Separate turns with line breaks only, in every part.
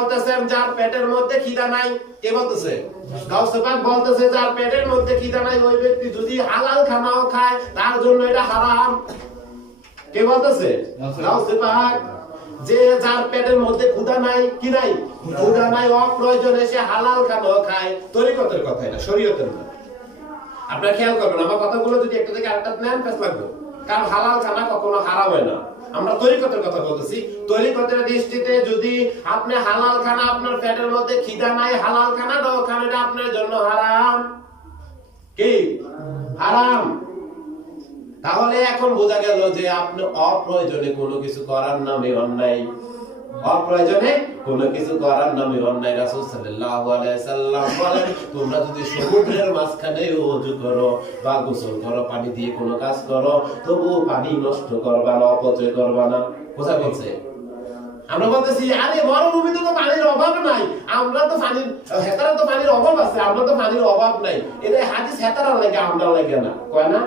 বলতেছেন যার পেটের মধ্যে খিদা নাই। কে বলতেছে? যার পেটের মধ্যে খিদা নাই, ওই ব্যক্তি যদি হালাল খানাও খায়, তার জন্য এটা হারাম। কে বলতেছে? যে যার পেটের মধ্যে নাই, কি নাই? নাই হালাল খানাও খায়। তরিকতের কথা এটা, শরীয়তের খেয়াল করবেন, আমার কথাগুলো যদি একটা থেকে আরেকটা নেন লাগবে। কারণ হালাল খানা কখনো হারাম হয় না। আমরা তরিকতের কথা বলতেছি। তরিকতের দৃষ্টিতে যদি আপনি হালাল খানা আপনার পেটের মধ্যে খিদা নাই, হালাল খানা দাও, খানাটা আপনার জন্য হারাম। কি? হারাম। তাহলে এখন বোঝা গেল যে আপনি অপ্রয়োজনে কোনো কিছু করার নামে অন্যায়। অপ্রয়োজনে কোনো কিছু করার নামে অন্যায় রাসূল সাল্লাল্লাহু আলাইহি সাল্লাম বলেন তোমরা যদি সমুদ্রের মাঝখানে ওযু করো বা গোসল করো পানি দিয়ে কোনো কাজ করো তবু পানি নষ্ট করবা না অপচয় করবা না। কোথায় বলছে? আমরা বলতেছি আরে মরুভূমিতে তো পানির অভাব নাই। আমরা তো পানির হেতারা তো পানির অভাব আছে আমরা তো পানির অভাব নাই। এটা হাদিস হেতারা লাগে আমরা লাগে না। কয় না?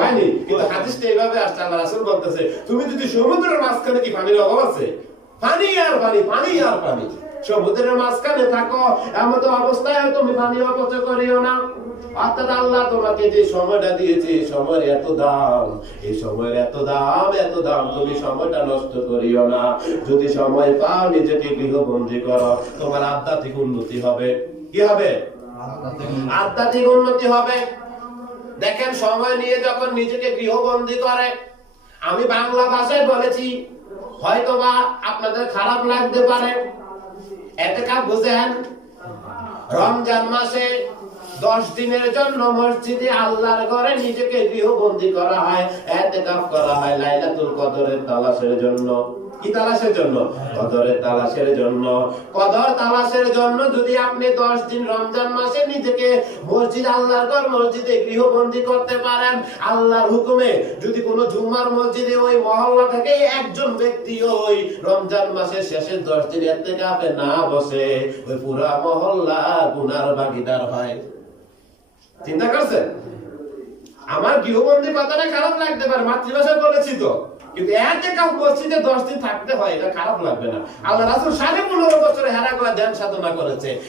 হয়নি কিন্তু হাদিসটা এইভাবে আসছে আল্লাহ রাসূল বলতেছে তুমি যদি সমুদ্রের মাঝখানে কি পানির অভাব আছে? পানি আর পানি পানি আর পানি। সমুদ্রের মাঝখানে থাকো এমন অবস্থায় তুমি পানি অপচয় করিও না। অর্থাৎ আল্লাহ তোমাকে যে সময়টা দিয়েছে সময়ের এত দাম, এই সময়ের এত দাম এত দাম তুমি সময়টা নষ্ট করিও না। যদি সময় পাও, নিজেকে গৃহবন্দী করো। তোমার আধ্যাত্মিক উন্নতি হবে। কি হবে? আধ্যাত্মিক উন্নতি হবে। দেখেন, সময় নিয়ে যখন নিজেকে গৃহবন্দী করে, আমি বাংলা ভাষায় বলেছি হয়তোবা আপনাদের খারাপ লাগতে পারে। এতে কা বুঝেন? রমজান মাসে দশ দিনের জন্য মসজিদে আল্লাহর ঘরে নিজেকে গৃহবন্দী করা হয়। এতে করা হয় লাইলাতুল কদরের তালাশের জন্য। কি তালাশের জন্য? কদরের তালাশের জন্য। কদর তালাশের জন্য যদি আপনি দশ দিন রমজান মাসে নিজেকে মসজিদ আল্লাহর ঘর মসজিদে গৃহবন্দী করতে পারেন আল্লাহর হুকুমে। যদি কোনো জুম্মার মসজিদে ওই মহল্লা থেকে একজন ব্যক্তি ওই রমজান মাসের শেষের দশ দিন এর থেকে আপনি না বসে ওই পুরা মহল্লা গুনার ভাগিদার হয়। চিন্তা করছেন? আমার গৃহবন্দী কথাটা খারাপ লাগতে পারে মাতৃভাষায় বলেছি তো। কিন্তু একে কাউ মসজিদে দশ দিন থাকতে হয়, এটা খারাপ লাগবে না। আল্লাহ রাসুল সাড়ে পনেরো বছরে হেরা করে ধ্যান সাধনা করেছে।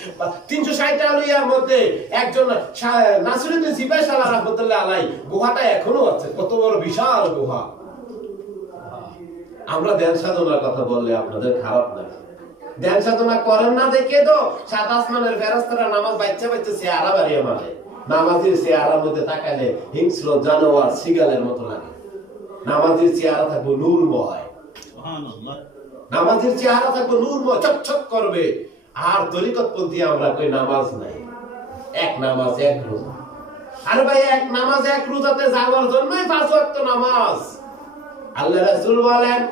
তিনশো ষাট আলুইয়ার মধ্যে একজন সা- নাসিরুদ্দিন সিপাই সালা রহমতুল্লাহ আলাই গুহাটা এখনও আছে। কত বড় বিশাল গুহা। আমরা ধ্যান সাধনার কথা বললে আপনাদের খারাপ লাগে ধ্যান সাধনা করেন না দেখে তো সাত আসমানের ফেরস্তারা নামাজ বাচ্চা বাচ্চা সে আরা বাড়িয়ে মারে। নামাজের চেহারার মধ্যে তাকালে হিংস্র জানোয়ার সিগালের মতো লাগে। নামাজের চেহারা থাকব নূরময়। নামাজের চেহারা থাকব নূরময় চকচক করবে। আর তরিকতপন্থী আমরা কই নামাজ নাই। এক নামাজ এক রোজা। আরে ভাই এক নামাজ এক রোজাতে যাওয়ার জন্যই পাঁচ ওয়াক্ত নামাজ। আল্লাহ রাসূল বলেন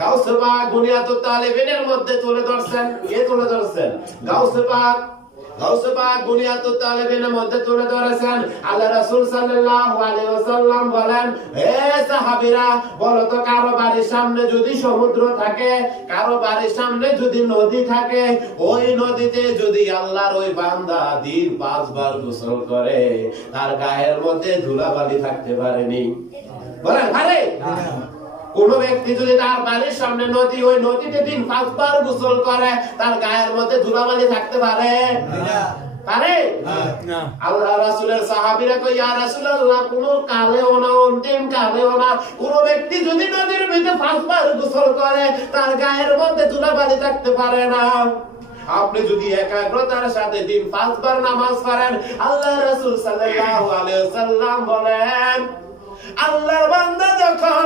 গাউসে পাক বুনিয়াতুত তালিবিনের মধ্যে তুলে ধরছেন। কে তুলে ধরছেন? গাউসে পাক মধ্যে তুলে ধরেছেন আল্লাহ রাসূল সাল্লাল্লাহু আলাইহি ওয়াসাল্লাম বলেন, হে সাহাবীরা, বলো তো কারও বাড়ির সামনে যদি সমুদ্র থাকে, কারও বাড়ির সামনে যদি নদী থাকে, ওই নদীতে যদি আল্লাহর ওই বান্দা দিন পাঁচবার গোসল করে, তার গায়ের মধ্যে ধুলাবালি থাকতে পারেনি? বলেন আরে কোন ব্যক্তি যদি তার বাড়ির সামনে নদী ওই নদীতে দিন পাঁচবার গোসল করে তার গায়ের মধ্যে ধুলাবালি থাকতে পারে? পারে? আল্লাহ রাসূলের সাহাবীরা কই ইয়া রাসূলুল্লাহ কোন কালেও না অন্তিম কালেও না। কোন ব্যক্তি যদি নদীর ভিতরে পাঁচবার গোসল করে তার গায়ের মধ্যে ধুলাবালি থাকতে পারে না। আপনি যদি একাগ্রতার সাথে দিন পাঁচবার নামাজ পড়েন আল্লাহ রাসূল সাল্লাল্লাহু আলাইহি ওয়াসাল্লাম বলেন আল্লাহর বান্দা যখন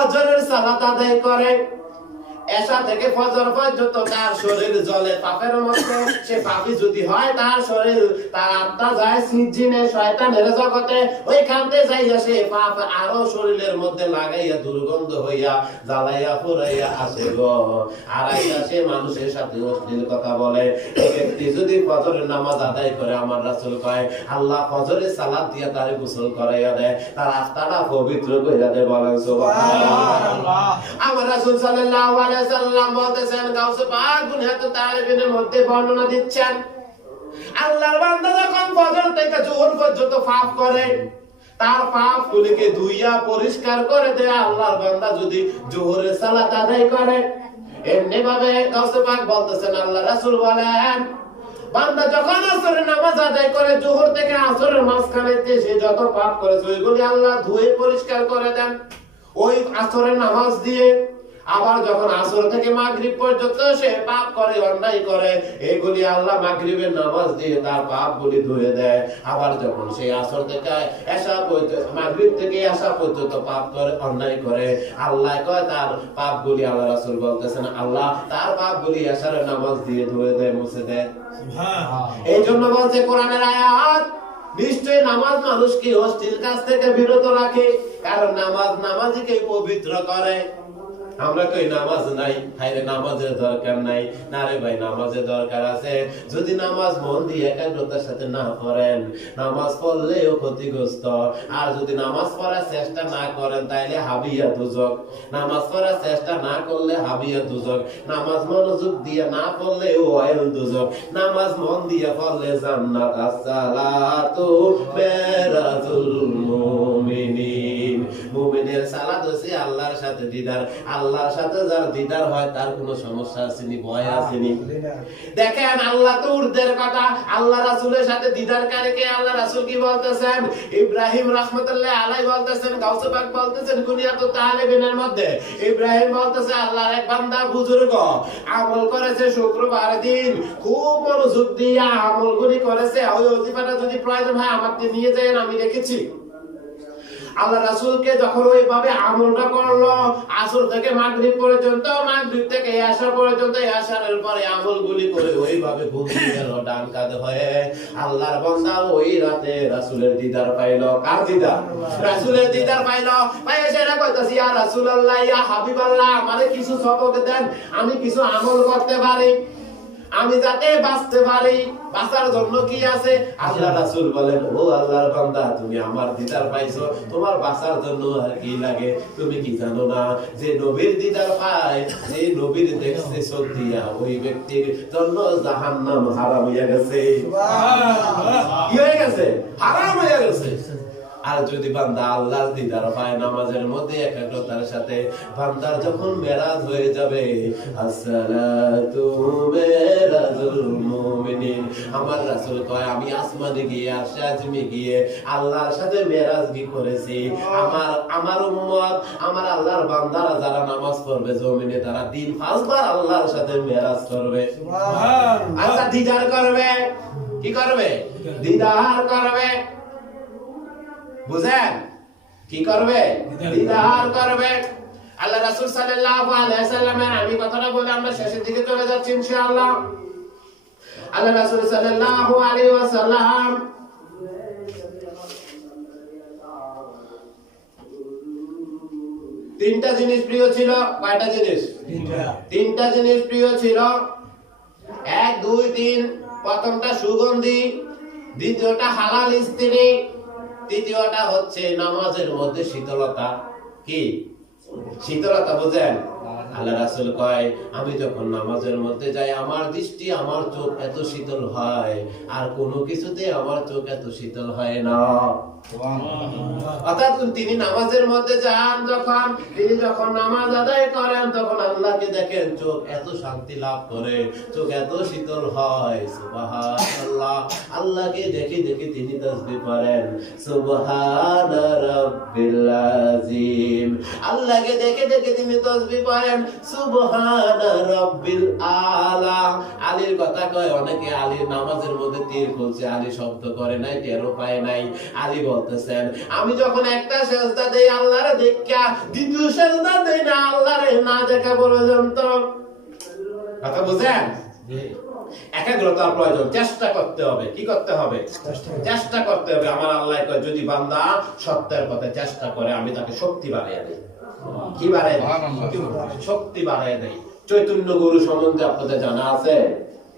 ফজরের সালাত আদায় করে। এসা থেকে ফজর পর্যন্ত তার শরীর জলে পাপের মতো সে পাপি যদি হয় তার শরীর তার আত্মা যায় সিজিনে শয়তানের জগতে। ওইখানতে যাইয়া সে পাপ আরও শরীরের মধ্যে লাগাইয়া দুর্গন্ধ হইয়া জ্বালাইয়া ফুরাইয়া আসে গো। আর আইয়া সে মানুষের সাথে অশ্লীল কথা বলে। ব্যক্তি যদি ফজরের নামাজ আদায় করে আমার রাসূল কয় আল্লাহ ফজরের সালাত দিয়া তারে গোসল করাইয়া দেয় তার আত্মাটা পবিত্র কইরা দেয় বলেন সুবহানাল্লাহ। আমার রাসূল সাল্লাল্লাহু আলাইহি সাল্লাম বলতেছেন, গাউসে পাক তালিবিনের মধ্যে বর্ণনা দিচ্ছেন। আল্লাহর বান্দা যখন ফজর থেকে জোহর পর্যন্ত পাপ করে, তার পাপ গুলিকে ধুইয়া পরিষ্কার করে দেয় আল্লাহর বান্দা যদি জোহরের সালাত আদায় করে এমনি ভাবে গাউসে পাক বলতেছেন, আল্লাহ রাসূল বলেন, বান্দা যখন আসরের নামাজ আদায় করে, জোহর থেকে আসরের মাঝখানে সে যত পাপ করেছে, ওইগুলি আল্লাহ ধুয়ে পরিষ্কার করে দেন। ওই আসরের নামাজ দিয়ে আবার যখন আসর থেকে মাগরিব পর্যন্ত সে পাপ করে অন্যায় করে এগুলি আল্লাহ মাগরিবের নামাজ দিয়ে তার পাপ গুলি ধুয়ে দেয়। আবার যখন সে আসর থেকে এসা পর্যন্ত মাগরিব থেকে আসা পর্যন্ত পাপ করে অন্যায় করে আল্লাহ কয় তার পাপ গুলি আল্লাহ রাসূল বলতেছেন আল্লাহ তার পাপ গুলি এসারের নামাজ দিয়ে ধুয়ে দেয় মুছে দেয়। এই জন্য বলছে কোরআনের আয়াত নিশ্চয় নামাজ মানুষকে অশ্লীল কাজ থেকে বিরত রাখে কারণ নামাজ নামাজিকে পবিত্র করে। আমরা কই নামাজ নাই? হাইরে নামাজের দরকার নাই। না রে ভাই, নামাজের দরকার আছে। যদি নামাজ মন দিয়ে একাগ্রতার সাথে না পড়েন, নামাজ পড়লেও ক্ষতিগ্রস্ত। আর যদি নামাজ পড়ার চেষ্টা না করেন, তাইলে হাবিয়া দুজক। নামাজ পড়ার চেষ্টা না করলে হাবিয়া দুজক। নামাজ মনোযোগ দিয়ে না পড়লে ওয়াইল দুজক। নামাজ মন দিয়ে পড়লে জান্নাত আসসালাতু মুমিনিন মুমিনের সালাত হচ্ছে আল্লাহর সাথে দিদার। আল্লাহর সাথে যার দিদার হয় তার কোনো সমস্যা আসেনি ভয় আসেনি। দেখেন আল্লাহ তো উর্দের কথা আল্লাহ রাসূলের সাথে দিদার কারীকে আল্লাহ রাসূল কি বলতেছেন? ইব্রাহিম রাহমাতুল্লাহ আলাই বলতেছেন গাউসে পাক বলতেছেন কুনিয়াত তালেবিনের মধ্যে। ইব্রাহিম বলতেছে আল্লাহর এক বান্দা বুজুর্গ আমল করেছে শুক্রবার দিন। খুব মনোযোগ দিয়ে আমলগুলি করেছে। ওই ওজিফাটা যদি প্রয়োজন হয় আমাকে নিয়ে যান আমি রেখেছি। আল্লাহ রাসূলকে যখন ওইভাবে আমলটা করল আসর থেকে মাগরিব পর্যন্ত মাগরিব থেকে আসা পর্যন্ত আসারের পরে আমলগুলি করে ওইভাবে ঘুমিয়ে গেল ডান কাঁধে হয়ে আল্লাহর বান্দা ওই রাতে রাসূলের দিদার পাইলো। কার দিদার? রাসূলের দিদার পাইলো। ভাই সেটা কইতাছি ইয়া রাসূলুল্লাহ ইয়া হাবিবাল্লাহ আমারে কিছু সবক দেন আমি কিছু আমল করতে পারি। আমি যাতে বাঁচতে পারি বাঁচার জন্য কি আছে? আল্লাহ রাসূল বলেন ও আল্লাহর বান্দা তুমি আমার দিদার পাইছো। তোমার বাঁচার জন্য আর কি লাগে? তুমি কি জানো না? যে নবীর দিদার পায় যে নবীর দেখছে দিয়া ওই ব্যক্তির জন্য জাহান্নাম হারাম হইয়া গেছে। কি হয়ে গেছে? হারাম হইয়া গেছে। আর যদি বান্দা আল্লাহর দিদার পায় নামাজের মধ্যে একাগ্রতার সাথে বান্দার যখন মেরাজ হয়ে যাবে আসসালাতু মেরাজুল মুমিনিন। আমার রাসূল কয় আমি আসমানে গিয়ে সাজমে গিয়ে আল্লাহর সাথে মেরাজ কি করেছি। আমার আমার উম্মত আমার আল্লাহর বান্দারা যারা নামাজ পড়বে জমিনে তারা দিন পাঁচবার আল্লাহর সাথে মেরাজ করবে। আল্লাহ দিদার করবে। কি করবে? দিদার করবে। বুঝেন? কি করবে? দিদার করবে। আল্লাহ রাসূল সাল্লাল্লাহু আলাইহি সাল্লামের আমি কথাটা বলে আমরা শেষের দিকে চলে যাচ্ছি ইনশাআল্লাহ। আল্লাহ রাসূল সাল্লাল্লাহু আলাইহি ওয়াসাল্লাম তিনটা জিনিস প্রিয় ছিল কয়টা জিনিস? তিনটা। জিনিস প্রিয় ছিল। এক দুই তিন প্রথমটা সুগন্ধি দ্বিতীয়টা হালাল স্ত্রী তৃতীয়টা হচ্ছে নামাজের মধ্যে শীতলতা কি? শীতলতা বুঝেন? আল্লাহ রাসুল কয় আমি যখন নামাজের মধ্যে যাই আমার দৃষ্টি আমার চোখ এত শীতল হয় আর কোনো কিছুতে আমার চোখ এত শীতল হয় না। অর্থাৎ তিনি নামাজের মধ্যে যান যখন তিনি যখন নামাজ আদায় করেন তখন আল্লাহকে দেখেন চোখ এত শান্তি লাভ করে চোখ এত শীতল হয়। সুবহানাল্লাহ। আল্লাহকে দেখে দেখে তিনি তাসবিহ পড়েন সুবহান রাব্বিল আল্লাহকে দেখে দেখে তিনি তাসবিহ পড়েন সুবহান রাব্বিল আলা। আলীর কথা কয় অনেকে আলীর নামাজের মধ্যে তীর খুলছে আলী শব্দ করে নাই টেরও পায় নাই। আলী বলতেছেন আমি যখন একটা সেজদা দেই আল্লাহরে দেখা দ্বিতীয় সেজদা দেই না আল্লাহরে না দেখা পর্যন্ত। কথা বুঝেন? একাগ্রতার প্রয়োজন চেষ্টা করতে হবে। কি করতে হবে? চেষ্টা করতে হবে। আমার আল্লাহ যদি বান্দা সত্যের পথে চেষ্টা করে আমি তাকে শক্তি বাড়িয়ে দেই। কি শক্তি বাড়াই দেই চৈতন্য গুরু সম্বন্ধে আপনাদের জানা আছে?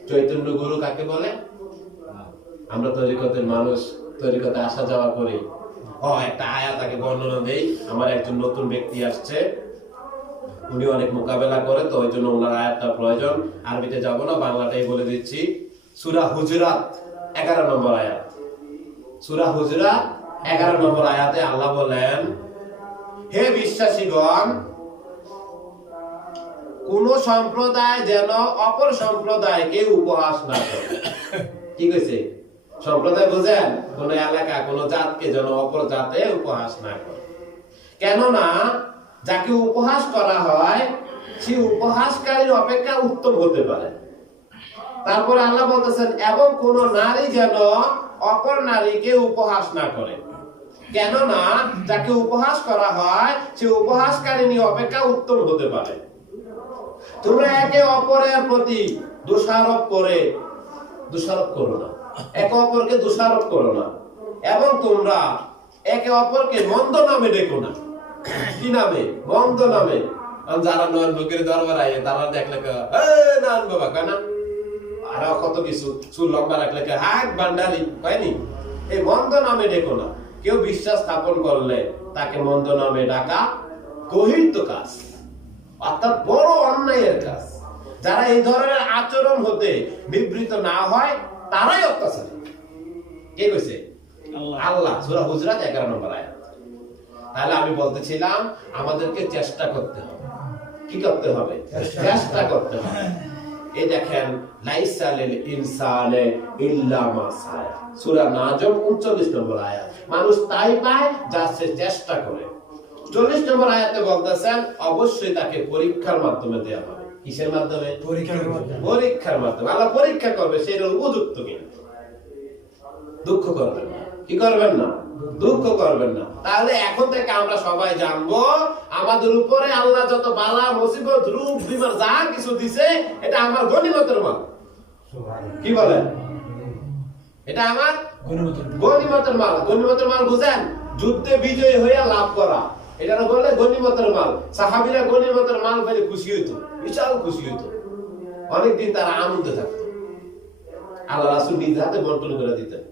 চৈতন্য গুরু কাকে বলে? আমরা তরিকতের মানুষ তরিকতে আসা যাওয়া করি। ও একটা আয়া তাকে বর্ণনা দেই। আমার একজন নতুন ব্যক্তি আসছে। উনি অনেক মোকাবেলা করে তো ওই জন্য ওনার আয়াতটা প্রয়োজন। আরবিতে যাব না বাংলাটাই বলে দিচ্ছি। সুরা হুজরাত এগারো নম্বর আয়াত। সুরা হুজরাত এগারো নম্বর আয়াতে আল্লাহ বলেন হে বিশ্বাসীগণ, কোন সম্প্রদায় যেন অপর সম্প্রদায়কে উপহাস না করে। কি কইছে? সম্প্রদায় বুঝেন, কোন এলাকা, কোন জাতকে যেন অপর জাতে উপহাস না করে। কেননা, যাকে উপহাস করা হয়, সে উপহাসকারীর অপেক্ষা উত্তম হতে পারে। তারপরে আল্লাহ বলতেছেন, এবং কোন নারী যেন অপর নারীকে উপহাস না করে। কেননা যাকে উপহাস করা হয় সে উপহাসকারিনী অপেক্ষা উত্তম হতে পারে। তোমরা একে অপরের প্রতি দোষারোপ করে দোষারোপ করো না। একে অপরকে দোষারোপ করো না। এবং তোমরা একে অপরকে মন্দ নামে ডেকো না। কি নামে? মন্দ নামে। যারা নয়ন বুকের দরবার আইয়ে তারা দেখলে কে, নয়ন বাবা কয় না? আরও কত কিছু। চুল লম্বা রাখলে কে, হাক ভান্ডারি কয়নি এই মন্দ নামে ডেকো না। কেউ বিশ্বাস স্থাপন করলে তাকে মন্দ নামে ডাকা গহিত কাজ অর্থাৎ বড় অন্যায়ের কাজ। যারা এই ধরনের আচরণ হতে বিবৃত না হয় তারাই অত্যাচারী। কে কইছে? আল্লাহ। সূরা হুজরাত 11 নম্বর আয়াত। তাহলে আমি বলতেছিলাম আমাদেরকে চেষ্টা করতে হবে। কি করতে হবে? চেষ্টা করতে হবে। এই দেখেন লাইসা লিল ইনসানে ইল্লা মা সায়া সূরা নাজম 39 নম্বর আয়াত। মানুষ তাই পায় যা সে চেষ্টা করে। চল্লিশ নম্বর আয়াতে বলতেছেন অবশ্যই তাকে পরীক্ষার মাধ্যমে দেওয়া হবে। কিসের মাধ্যমে?
পরীক্ষার মাধ্যমে।
পরীক্ষার মাধ্যমে। আল্লাহ পরীক্ষা করবে সেটা উপযুক্ত কিনা? দুঃখ করবেন না। কি করবেন না? দুঃখ করবেন না। তাহলে এখন থেকে আমরা সবাই জানব আমাদের উপরে আল্লাহ যত বালা মুসিবত রূপ বিমার যা কিছু দিছে এটা আমার গনিমতের মাল। কি বলেন এটা আমার গনিমতের মাল। গনিমতের মাল। বুঝেন? যুদ্ধে বিজয়ী হইয়া লাভ করা। এটা বলে গনিমতের মাল। সাহাবিরা গনিমতের মাল পেলে খুশি হইতো। বিশাল খুশি হইতো। অনেকদিন তারা আনন্দে থাকতো। আল্লাহ রাসুল নিজ হাতে বন্টন করে দিতেন।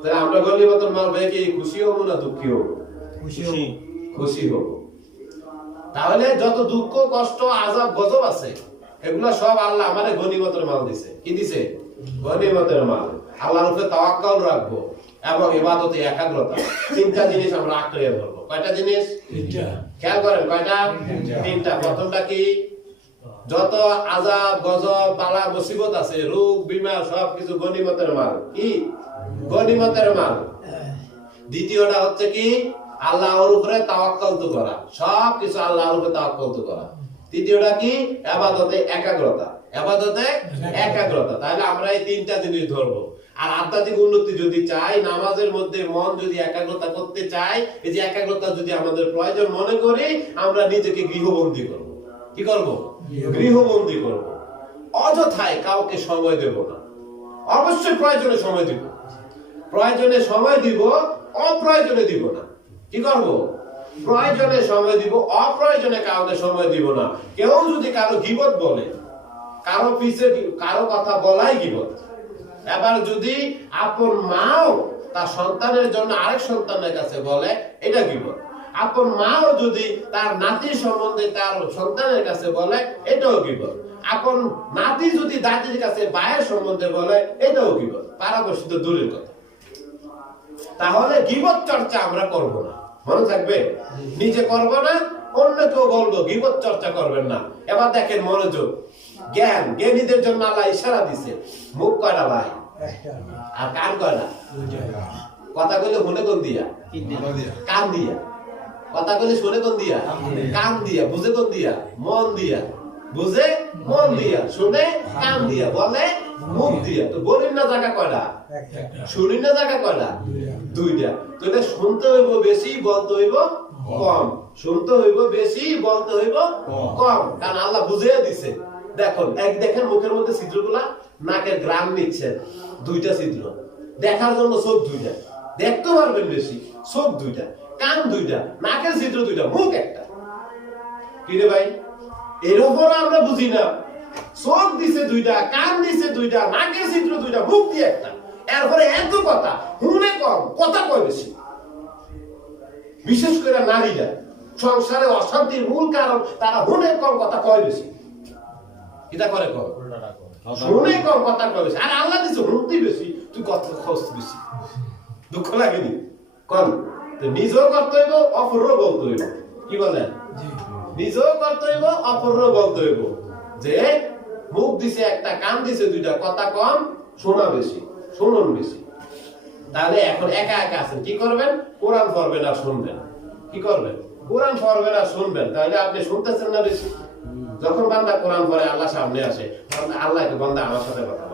তাহলে আমরা গনিমতের মাল পেয়ে কি খুশি হব না দুঃখী হব?
খুশি হব
খুশি হব। তাহলে যত দুঃখ কষ্ট আজাব গজব আছে এগুলো সব আল্লাহ আমাদের গনিমতের মাল দিছে। কি দিছে? গনিমতের মাল। আল্লাহর উপরে তাওয়াক্কাল রাখব এবং ইবাদতে একাগ্রতা। তিনটা জিনিস আমরা আঁকড়ে ধরবো। কয়টা জিনিস?
তিনটা।
খেয়াল করেন কয়টা? তিনটা। প্রথমটা কি? যত আজাব গজব বালা মুসিবত আছে রোগ বিমার সব কিছু গনিমতের মাল। কি? গনিমতের মাল। দ্বিতীয়টা হচ্ছে কি? আল্লাহর উপরে তাওয়াক্কাল তো করা। সব কিছু আল্লাহর উপরে তাওয়াক্কাল তো করা। তৃতীয়টা কি? আবাদতে একাগ্রতা। আবাদতে একাগ্রতা। তাহলে আমরা এই তিনটা জিনিস ধরবো। আর আধ্যাত্মিক উন্নতি যদি চাই নামাজের মধ্যে মন যদি একাগ্রতা করতে চাই এই যে একাগ্রতা যদি আমাদের প্রয়োজন মনে করি আমরা নিজেকে গৃহবন্দী করব। কি করব? গৃহবন্দী করব। অযথায় কাউকে সময় দেব না। অবশ্যই প্রয়োজনে সময় দিব। প্রয়োজনে সময় দিব, অপ্রয়োজনে দিব না। কি করব? প্রয়োজনে সময় দিব, অপ্রয়োজনে কাউকে সময় দিব না। কেউ যদি কারও গিবত বলে, কারও পিছে কারও কথা বলাই গিবত, এবার যদি আপন মাও তার সন্তানের জন্য আরেক সন্তানের কাছে বলে, এটা গিবত। আপন মাও যদি তার নাতির সম্বন্ধে তার সন্তানের কাছে বলে, এটাও গিবত। আপন নাতি যদি দাদির কাছে বায়ের সম্বন্ধে বলে, এটাও গিবত। পারাবর্ষী তো দূরের কথা। তাহলে গিবত চর্চা আমরা করব না। মনে থাকবে? নিজে করব না, অন্য কেউ বলব গিবত চর্চা করবেন না। এবার দেখেন মনোযোগ। জ্ঞান, জ্ঞানীদের জন্য আল্লাহ ইশারা দিছে। মুখ কয়টা ভাই? আর কান কয়টা কথা কইলে শুনে কোন দিয়া? কান দিয়া। কথা কইলে শুনে কোন দিয়া? কান দিয়া। বুঝে কোন দিয়া? মন দিয়া। বুঝে মন দিয়া। শুনে কান দিয়া। বলে মুখ দিয়া। তো বলির না জায়গা কয়টা শুনি না জায়গা কয়টা
দুইটা।
দুইটা তো এটা শুনতে হইব বেশি বলতে হইব কম। শুনতে হইব বেশি বলতে হইব কম। কারণ আল্লাহ বুঝিয়ে দিছে। দেখুন এক দেখেন মুখের মধ্যে ছিদ্রগুলা নাকের গ্রাম নিচ্ছেন দুইটা ছিদ্র। দেখার জন্য চোখ দুইটা। দেখতে পারবেন বেশি। চোখ দুইটা কান দুইটা নাকের ছিদ্র দুইটা মুখ একটা। কি রে ভাই? এর উপর আমরা বুঝি না। চোখ দিছে দুইটা কান দিছে দুইটা নাকের ছিদ্র দুইটা মুখ দিয়ে একটা। এরপরে এত কথা হুনে কম কথা কয় বেশি। বিশেষ করে নারীরা সংসারে অশান্তির মূল কারণ তারা হুনে কম কথা কয় বেশি। এটা করে কম। শুনে কম কথা কয় বেশি। আর আল্লাহ হুনতি বেশি তুই কথা খোঁজ বেশি। দুঃখ লাগেনি? কম। নিজেও করতে হইব অপরও বলতে হইব। কি বলেন? নিজেও করতে হইব অপরও বলতে হইব। যে মুখ দিছে একটা কান দিছে দুইটা কথা কম শোনা বেশি। শুনুন বেশি। তাহলে এখন একা একা আছেন, কি করবেন? কোরআন পড়বেন আর শুনবেন। কি করবেন? কোরআন পড়বেন আর শুনবেন। তাহলে আপনি শুনতেছেন না বেশি? যখন বান্দা কোরআন পড়ে, আল্লাহ সামনে আসে। আল্লাহ বান্দা আমার সাথে কথা